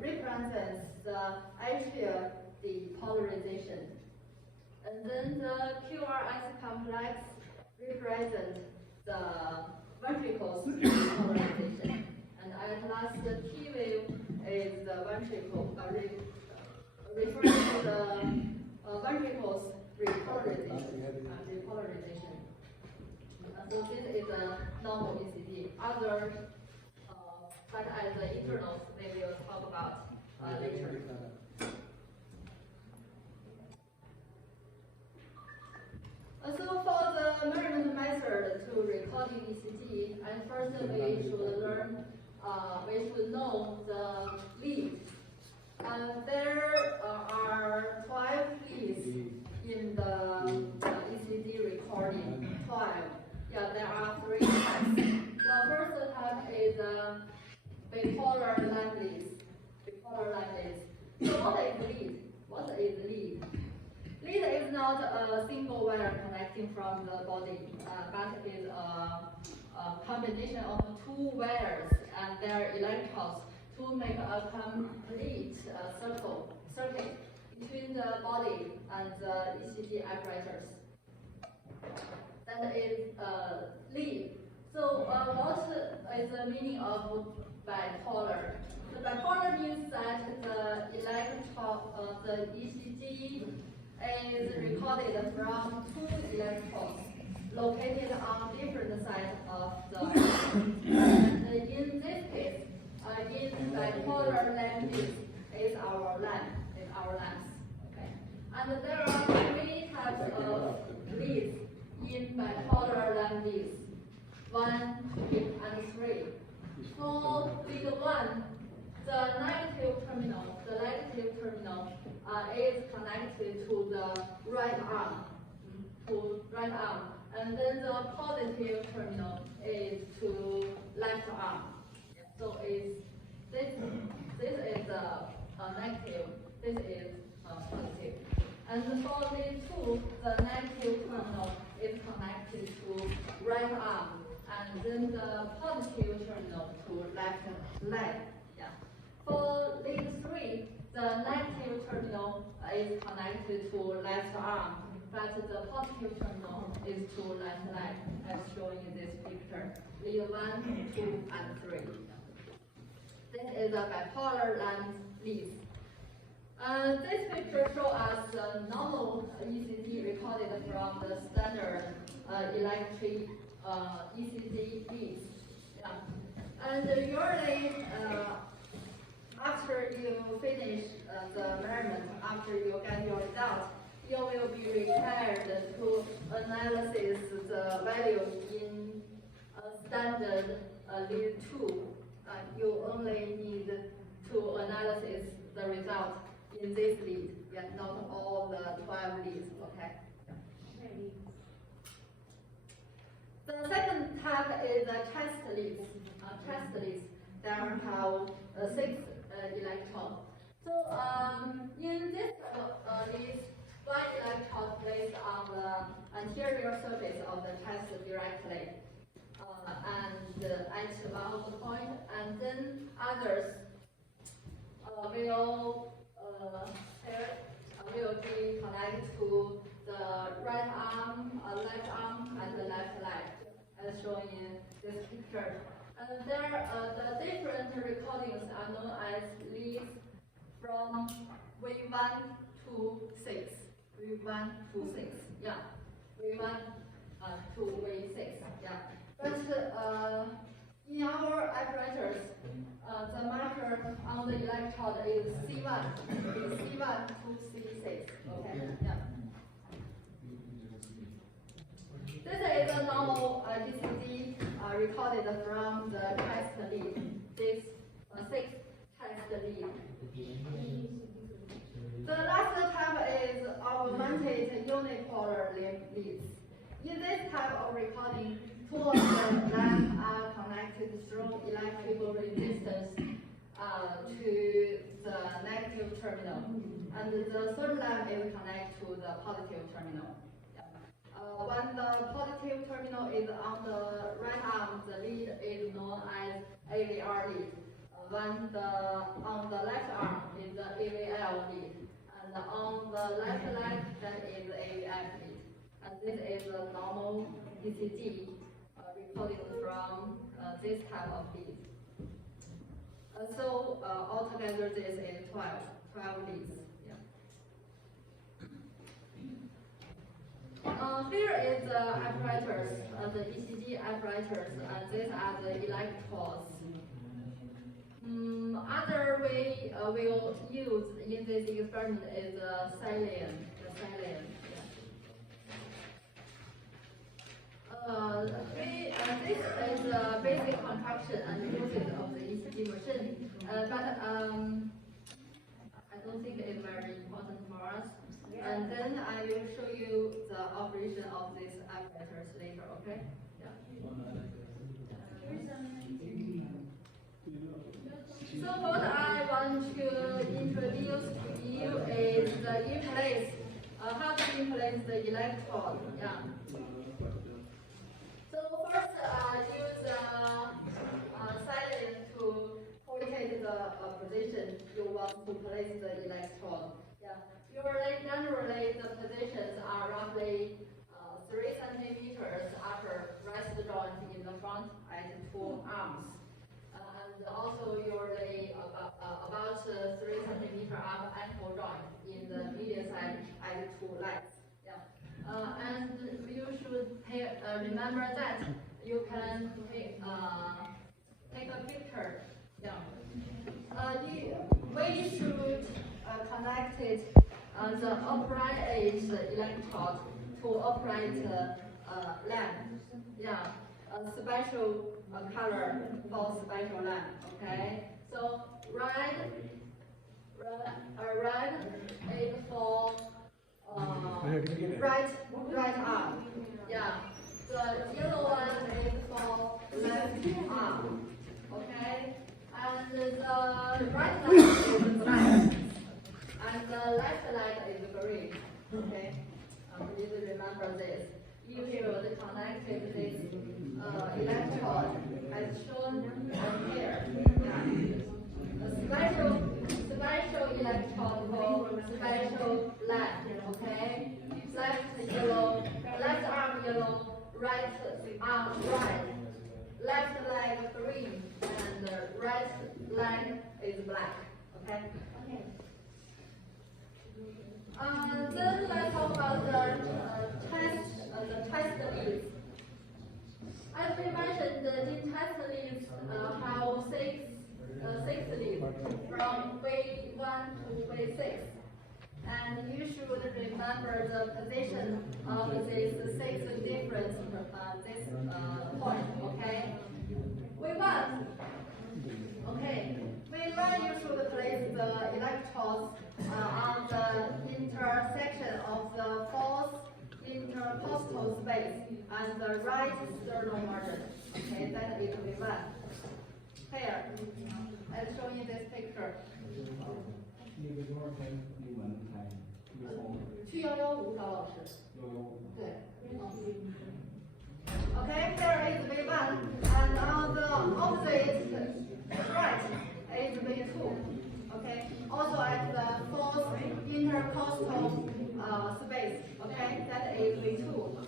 represents the atrial depolarization. And then the QRS complex represents the ventricle's depolarization. And at last, the T wave is the ventricle, referring to the ventricle's repolarization. So this is a normal ECG. Other, but as the internals, we will talk about later. So for the measurement method to recording ECG, and first we should know the leads. There are 12 leads in the ECG recording. 12. Yeah, there are 3 types. The first type is bipolar line leads. So what is lead? What is lead? Lead is not a single wire connecting from the body, but is a combination of 2 wires and their electrodes to make a complete circuit between the body and the ECG apparatus. That is lead. So what is the meaning of bipolar? The bipolar means that the ECG is recorded from 2 electrodes located on different sides of the and in this case, in bipolar lamp is our lamps. Okay. And there are 3 types of leads in bipolar lamp leads. 1, 2, and 3. For lead 1, the negative terminal is connected to the right arm, and then the positive terminal is to left arm. So this is negative, this is positive. And for lead 2, the negative terminal is connected to right arm, and then the positive terminal to left leg. Yeah. For lead 3, the negative terminal is connected to left arm, but the positive terminal is to left leg, as shown in this picture. Lead 1, 2, and 3. This is a bipolar lamp leads. This picture shows us the normal ECG recorded from the standard electric ECG leads. Yeah. And usually, after you finish the measurement, after you get your result, you will be required to analyze the value in standard lead 2. You only need to analyze the result in this lead, yet not all the 12 leads, okay? The second type is the chest leads. There have 6 electrons. So in this lead, 1 electron placed on the anterior surface of the chest directly, and at one of the point, and then others will be connected to the right arm, left arm, and the left leg, as shown in this picture. And the different recordings are known as leads from V1 to 6. V1 to 6, yeah. V1 to V6, yeah. But in our apparatus, the marker on the electrode is C1. It's C1 to C6. Okay. Yeah. This is a normal ECG recorded from the chest lead. This 6 chest lead. The last type is augmented unipolar leads. In this type of recording, 2 of the lamps are connected through electrical resistance to the negative terminal, and the third lamp is connected to the positive terminal. When the positive terminal is on the right arm, the lead is known as AVR lead. When on the left leg, that is AVF lead. And this is a normal ECG recording from this type of lead. So altogether, this is 12 leads. Yeah. Here is the apparatus, the ECG apparatus, and these are the electrodes. Other way we'll use in this experiment is saline. This is the basic construction and uses of the ECG machine, but I don't think it's very important for us. And then I will show you the operation of this apparatus later, okay? Yeah. So what I want to introduce to you is how to in-place the electrode. Yeah. So first, use silent to indicate the position you want to place the electrode. Yeah. Generally, the positions are roughly 3 centimeters after rest joint in the front at 2 arms. And also usually about 3 centimeters after ankle joint in the medial side at 2 legs. Yeah. And you should remember that you can take a picture. Yeah. We should connect it the upright edge electrode to upright lamp. Yeah, a special color for special lamp. Okay, so red is for right arm. Yeah, the yellow one is for left arm. Okay, and the right leg is black. And the left leg is green. Okay, please remember this. You should connect this electrode as shown here. Yeah. A special electrode for special leg. Okay, left arm yellow, right arm red, left leg green, and right leg is black. Okay. Okay. Then let's talk about the test leads. As we mentioned, the test leads have six leads from way 1 to way 6. And you should remember the position of these 6 different points, okay? Way 1. Okay. Way 1, you should place the electrodes on the intersection of the fourth intercostal space and the right sternal margin. Okay, that is way 1. Here, as shown in this picture. 去115高老师。对。Okay, here is way 1, and on the opposite right is way 2. Okay, also at the fourth intercostal space. Okay, that is way 2.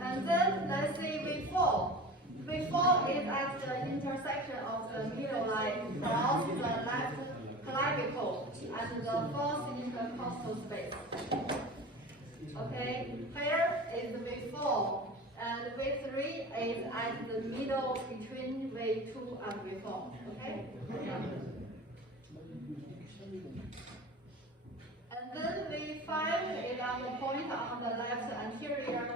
And then let's see way 4. Way 4 is at the intersection of the middle line across the left clavicle and the fourth intercostal space. Okay, here is way 4, and way 3 is at the middle between way 2 and way 4. Okay? And then way 5 is on the point on the left anterior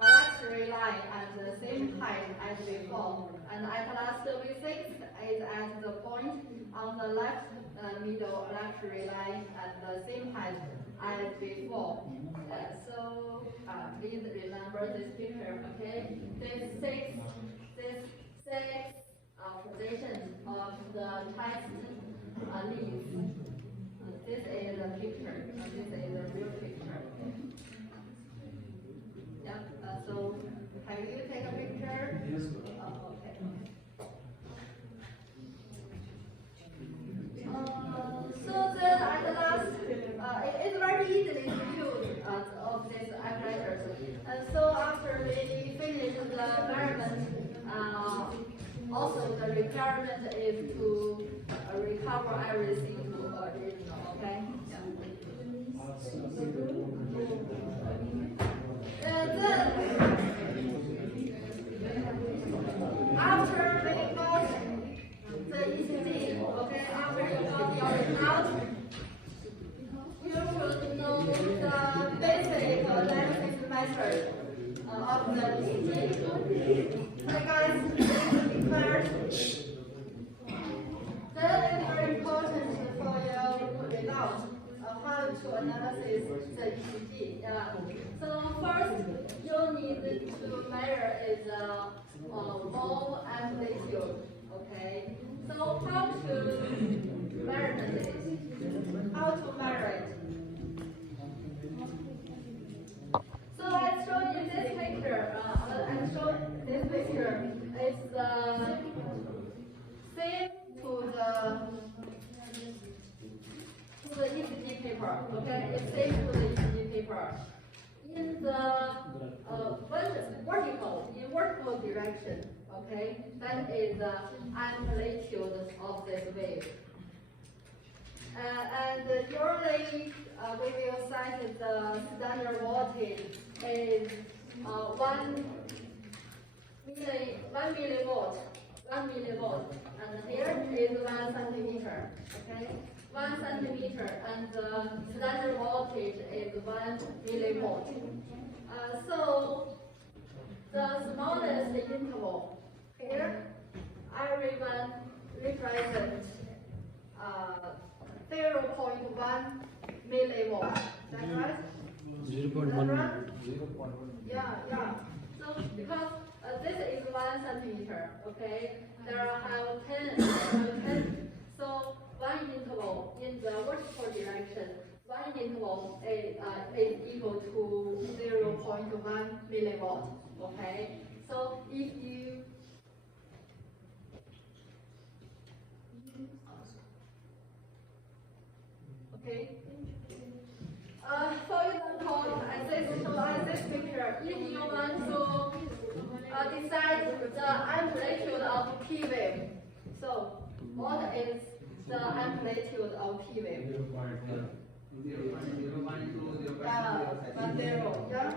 lateral line at the same height as way 4. And at last way 6 is at the point on the left middle lateral line at the same height as way 4. So please remember this picture, okay? This six positions of the test leads. This is a picture. This is a real picture. Yeah. So have you take a picture? Yes. Okay. So then at the last, it's very easily requirement is to recover everything to original, okay? Yeah. And then, after we got the ECG, okay, after you got your result, you should know the basic analysis method of the ECG. Hi guys, required. That is very important for your result. How to analyze the ECG. Yeah. So first, you need to measure is wall amplitude. Okay. So how to measure it? How to measure it? So I show you this picture. I show this picture. It's same to the ECG paper. Okay, it's same to the ECG paper. In the vertical direction. Okay, that is the amplitude of this wave. And usually we will set the standard voltage is 1 millivolt, and here is 1 centimeter. Okay, 1 centimeter, and the standard voltage is 1 millivolt. So the smallest interval here, everyone represents 0.1 millivolt. Is that right? 0.1. Yeah. So because this is 1 centimeter, okay? There are 10. So one interval in the vertical direction, one interval is equal to 0.1 millivolt. Okay. So if you okay. For example, as this picture, if you want to decide the amplitude of P wave, so what is the amplitude of P wave? 0.0. Yeah.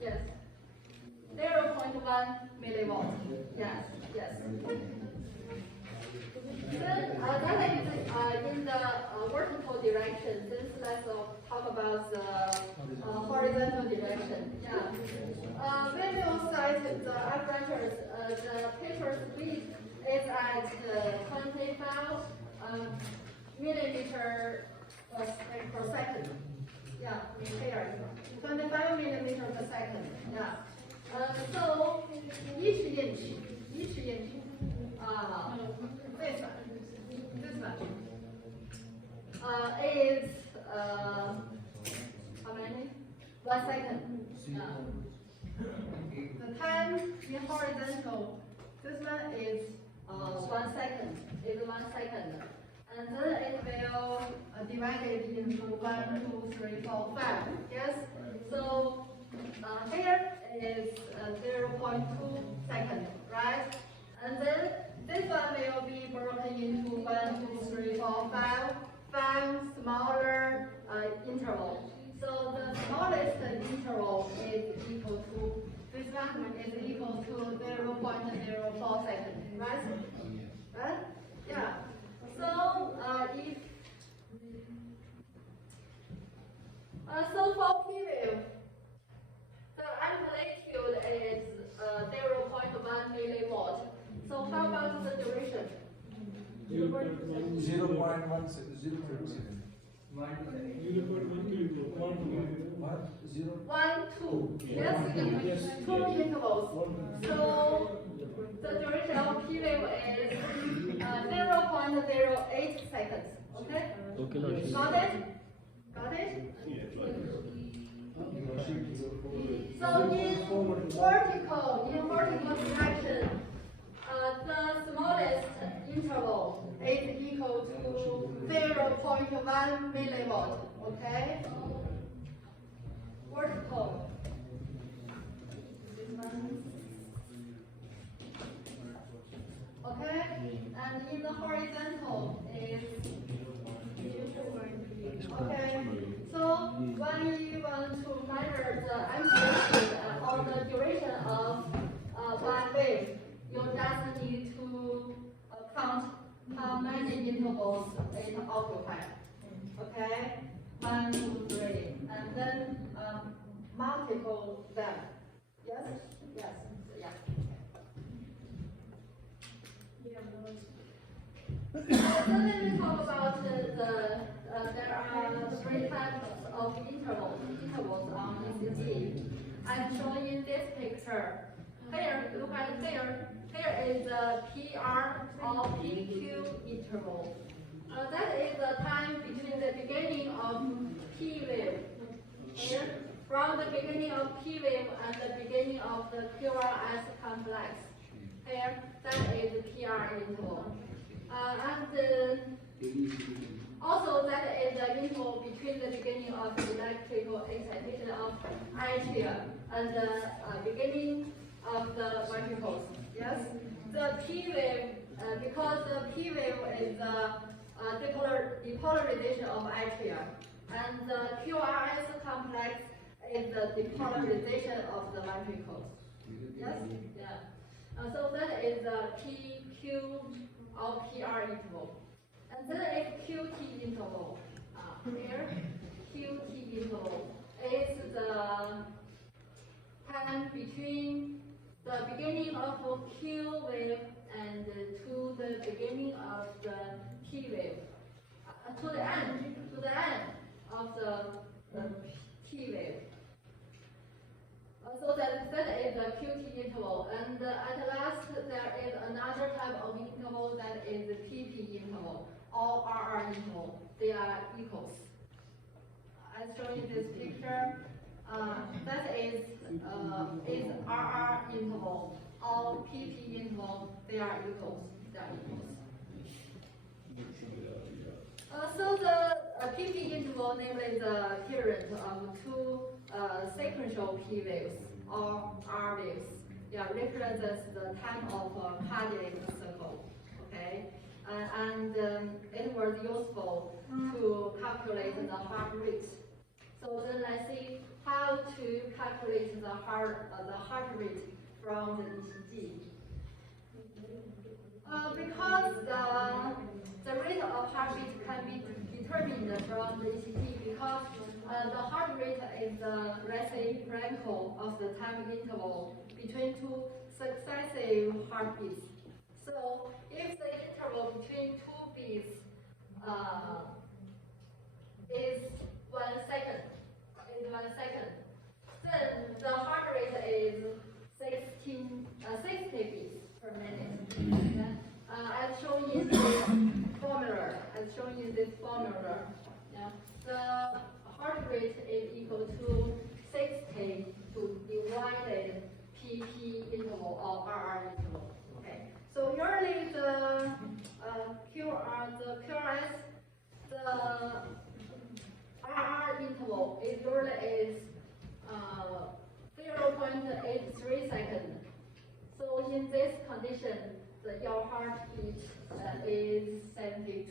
Yes. 0.1 millivolt. Yes. Then that is in the vertical direction. Then let's talk about the horizontal direction. Yeah. We will set the apparatus. The paper speed is at 25 millimeter per second. Yeah, here 25 millimeter per second. Yeah. So each inch. This one is how many? 1 second. The time in horizontal, this one is 1 second. Is 1 second, and then it will divide it into 1, 2, 3, 4, 5. Yes. So here is 0.2 seconds, right? And then this one will be broken into 1, 2, 3, 4, 5 smaller intervals. So the smallest interval is equal to this one is equal to 0.04 seconds, right? Right? Yeah. So if so for P wave, the amplitude is 0.1 millivolt. So how about the duration? 0.1 second. 1, 2. Yes, 2 intervals. So the duration of P wave is 0.08 seconds. Okay? Got it? So in vertical direction, the smallest interval is equal to 0.1 millivolt. Okay? Vertical. is okay. So when you want to measure the amplitude or the duration of one wave, you just need to count how many intervals it occupies. Okay, 1, 2, 3, and then multiple them. Yes, yes, yeah. So let me talk about there are 3 types of intervals on ECG. I'm showing this picture. Here, look at here. Here is the PR or PQ interval. That is the time between the beginning of P wave. Here, from the beginning of P wave and the beginning of the QRS complex. Here, that is the PR interval. Also, that is the interval between the beginning of the electrical excitation of atria and the beginning of the ventricles. Yes, the P wave, because the P wave is the depolarization of atria, and the QRS complex is the depolarization of the ventricles. Yes, yeah. So that is the PQ or PR interval. And then is QT interval. Here, QT interval is the time between the beginning of Q wave and to the beginning of the T wave, to the end of the T wave. So that is the QT interval, and at last there is another type of interval that is the PP interval or RR interval. They are equals. As shown in this picture, that is RR interval or PP interval. They are equals. They are equals. So the PP interval, namely the period of 2 sequential P waves or R waves, represents the time of cardiac cycle. Okay, and it was useful to calculate the heart rate. So then let's see how to calculate the heart rate from the ECG. Because the rate of heart rate can be determined from the ECG, because the heart rate is the reciprocal of the time interval between 2 successive heartbeats. So if the interval between 2 beats is 1 second, then the heart rate is 60 beats per minute. As shown in this formula, the heart rate is equal to 60 to divided PP interval or RR interval. Okay. So usually the QRS, the RR interval is usually 0.83 seconds. So in this condition, your heartbeat is 72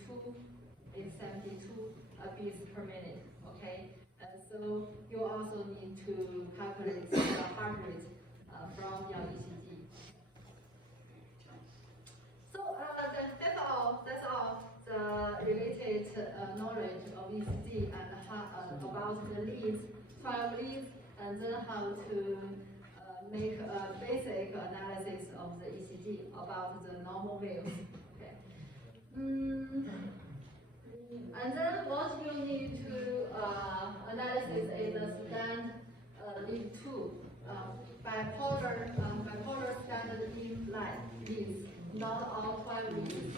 beats per minute. Okay, so you also need to calculate the heart rate from your ECG. So that's all the related knowledge of ECG and about the leads, 12 leads, and then how to make a basic analysis of the ECG about the normal waves. Okay. And then what you need to analysis is the stand lead 2, bipolar standard leads, not all 12 leads.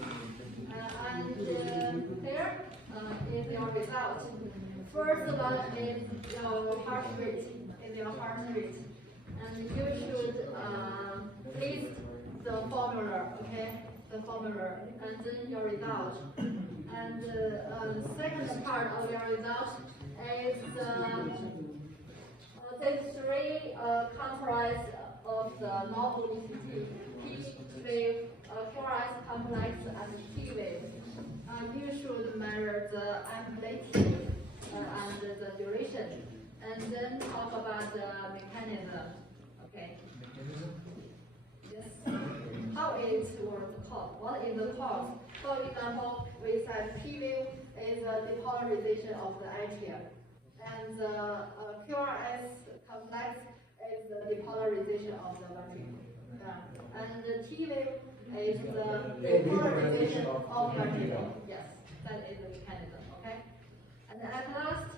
And here is your result. First one is your heart rate. And you should list the formula, okay? The formula, and then your result. And the second part of your result is these 3 comprise of the normal ECG, P wave, QRS complex, and T wave. you should measure the amplitude and the duration, and then talk about the mechanism. Okay. Yes. How it works cause? What is the cause? For example, we said P wave is a depolarization of the atrium, and the QRS complex is the depolarization of the ventricle. And the T wave is the depolarization of ventricle. Yes, that is the mechanism. Okay. And at last,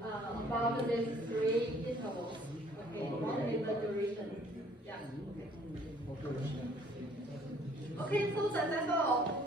about these three intervals. Okay, what is the duration? Yeah. Okay. Okay, so that's all.